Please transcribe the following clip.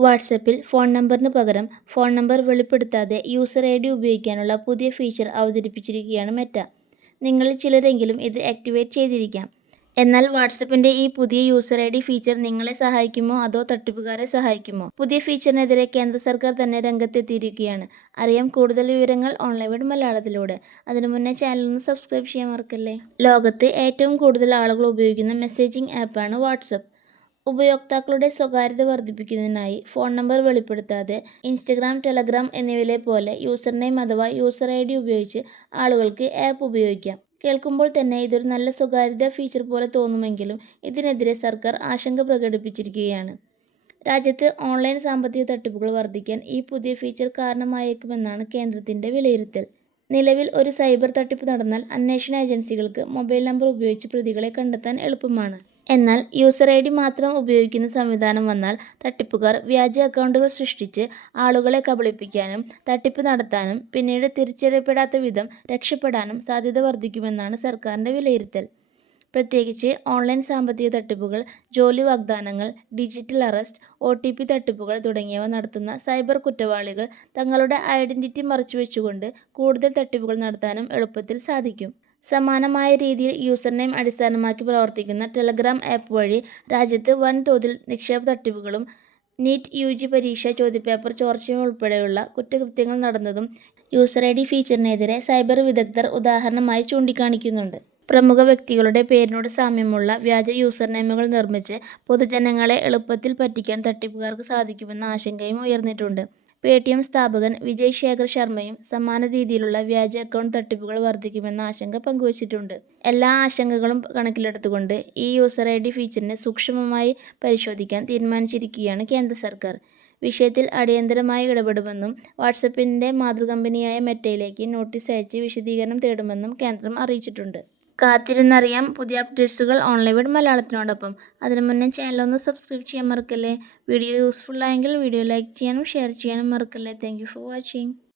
വാട്സപ്പിൽ ഫോൺ നമ്പറിന് പകരം ഫോൺ നമ്പർ വെളിപ്പെടുത്താതെ യൂസർ ഐ ഡി ഉപയോഗിക്കാനുള്ള പുതിയ ഫീച്ചർ അവതരിപ്പിച്ചിരിക്കുകയാണ് മെറ്റ. നിങ്ങളിൽ ചിലരെങ്കിലും ഇത് ആക്ടിവേറ്റ് ചെയ്തിരിക്കാം. എന്നാൽ വാട്സപ്പിന്റെ ഈ പുതിയ യൂസർ ഐ ഡി ഫീച്ചർ നിങ്ങളെ സഹായിക്കുമോ അതോ തട്ടിപ്പുകാരെ സഹായിക്കുമോ? പുതിയ ഫീച്ചറിനെതിരെ കേന്ദ്ര സർക്കാർ തന്നെ രംഗത്തെത്തിയിരിക്കുകയാണ്. അറിയാം കൂടുതൽ വിവരങ്ങൾ ഓൺലൈൻ വേഡ് മലയാളത്തിലൂടെ. അതിനു മുന്നേ ചാനൽ ഒന്ന് സബ്സ്ക്രൈബ് ചെയ്യാൻ മറക്കല്ലേ. ലോകത്ത് ഏറ്റവും കൂടുതൽ ആളുകൾ ഉപയോഗിക്കുന്ന മെസ്സേജിംഗ് ആപ്പാണ് വാട്സപ്പ്. ഉപയോക്താക്കളുടെ സ്വകാര്യത വർദ്ധിപ്പിക്കുന്നതിനായി ഫോൺ നമ്പർ വെളിപ്പെടുത്താതെ ഇൻസ്റ്റഗ്രാം, ടെലഗ്രാം എന്നിവയിലെ പോലെ യൂസർ നെയിം അഥവാ യൂസർ ഐ ഡി ഉപയോഗിച്ച് ആളുകൾക്ക് ആപ്പ് ഉപയോഗിക്കാം. കേൾക്കുമ്പോൾ തന്നെ ഇതൊരു നല്ല സ്വകാര്യതാ ഫീച്ചർ പോലെ തോന്നുമെങ്കിലും ഇതിനെതിരെ സർക്കാർ ആശങ്ക പ്രകടിപ്പിച്ചിരിക്കുകയാണ്. രാജ്യത്ത് ഓൺലൈൻ സാമ്പത്തിക തട്ടിപ്പുകൾ വർദ്ധിക്കാൻ ഈ പുതിയ ഫീച്ചർ കാരണമായേക്കുമെന്നാണ് കേന്ദ്രത്തിന്റെ വിലയിരുത്തൽ. നിലവിൽ ഒരു സൈബർ തട്ടിപ്പ് നടന്നാൽ അന്വേഷണ ഏജൻസികൾക്ക് മൊബൈൽ നമ്പർ ഉപയോഗിച്ച് പ്രതികളെ കണ്ടെത്താൻ എളുപ്പമാണ്. എന്നാൽ യൂസർ ഐ ഡി മാത്രം ഉപയോഗിക്കുന്ന സംവിധാനം വന്നാൽ തട്ടിപ്പുകാർ വ്യാജ അക്കൗണ്ടുകൾ സൃഷ്ടിച്ച് ആളുകളെ കബളിപ്പിക്കാനും തട്ടിപ്പ് നടത്താനും പിന്നീട് തിരിച്ചറിയപ്പെടാത്ത വിധം രക്ഷപ്പെടാനും സാധ്യത വർദ്ധിക്കുമെന്നാണ് സർക്കാരിന്റെ വിലയിരുത്തൽ. പ്രത്യേകിച്ച് ഓൺലൈൻ സാമ്പത്തിക തട്ടിപ്പുകൾ, ജോലി വാഗ്ദാനങ്ങൾ, ഡിജിറ്റൽ അറസ്റ്റ്, OTP തട്ടിപ്പുകൾ തുടങ്ങിയവ നടത്തുന്ന സൈബർ കുറ്റവാളികൾ തങ്ങളുടെ ഐഡന്റിറ്റി മറച്ചുവെച്ചുകൊണ്ട് കൂടുതൽ തട്ടിപ്പുകൾ നടത്താനും എളുപ്പത്തിൽ സാധിക്കും. സമാനമായ രീതിയിൽ യൂസർ നെയിം അടിസ്ഥാനമാക്കി പ്രവർത്തിക്കുന്ന ടെലഗ്രാം ആപ്പ് വഴി രാജ്യത്ത് വൻതോതിൽ നിക്ഷേപ തട്ടിപ്പുകളും നീറ്റ് UG പരീക്ഷാ ചോദ്യപേപ്പർ ചോർച്ചയും ഉൾപ്പെടെയുള്ള കുറ്റകൃത്യങ്ങൾ നടന്നതും യൂസർ ഐ ഡി ഫീച്ചറിനെതിരെ സൈബർ വിദഗ്ധർ ഉദാഹരണമായി ചൂണ്ടിക്കാണിക്കുന്നുണ്ട്. പ്രമുഖ വ്യക്തികളുടെ പേരിനോട് സാമ്യമുള്ള വ്യാജ യൂസർ നെയിമുകൾ നിർമ്മിച്ച് പൊതുജനങ്ങളെ എളുപ്പത്തിൽ പറ്റിക്കാൻ തട്ടിപ്പുകാർക്ക് സാധിക്കുമെന്ന ആശങ്കയും ഉയർന്നിട്ടുണ്ട്. പേടിഎം സ്ഥാപകൻ വിജയ് ശേഖർ ശർമ്മയും സമാന രീതിയിലുള്ള വ്യാജ അക്കൗണ്ട് തട്ടിപ്പുകൾ വർദ്ധിക്കുമെന്ന ആശങ്ക പങ്കുവച്ചിട്ടുണ്ട്. എല്ലാ ആശങ്കകളും കണക്കിലെടുത്തുകൊണ്ട് ഈ യൂസർ ഐ ഡി ഫീച്ചറിനെ സൂക്ഷ്മമായി പരിശോധിക്കാൻ തീരുമാനിച്ചിരിക്കുകയാണ് കേന്ദ്ര സർക്കാർ. വിഷയത്തിൽ അടിയന്തരമായി ഇടപെടുമെന്നും വാട്സപ്പിന്റെ മാതൃകമ്പനിയായ മെറ്റയിലേക്ക് നോട്ടീസ് അയച്ച് വിശദീകരണം തേടുമെന്നും കേന്ദ്രം അറിയിച്ചിട്ടുണ്ട്. കാത്തിരുന്നറിയാം പുതിയ അപ്ഡേറ്റ്സുകൾ ഓൺലൈൻ വേഡ് മലയാളത്തിനോടൊപ്പം. അതിനു മുന്നേ ചാനലൊന്ന് സബ്സ്ക്രൈബ് ചെയ്യാൻ മറക്കല്ലേ. വീഡിയോ യൂസ്ഫുൾ ആയെങ്കിൽ വീഡിയോ ലൈക്ക് ചെയ്യാനും ഷെയർ ചെയ്യാനും മറക്കല്ലേ. Thank you for watching.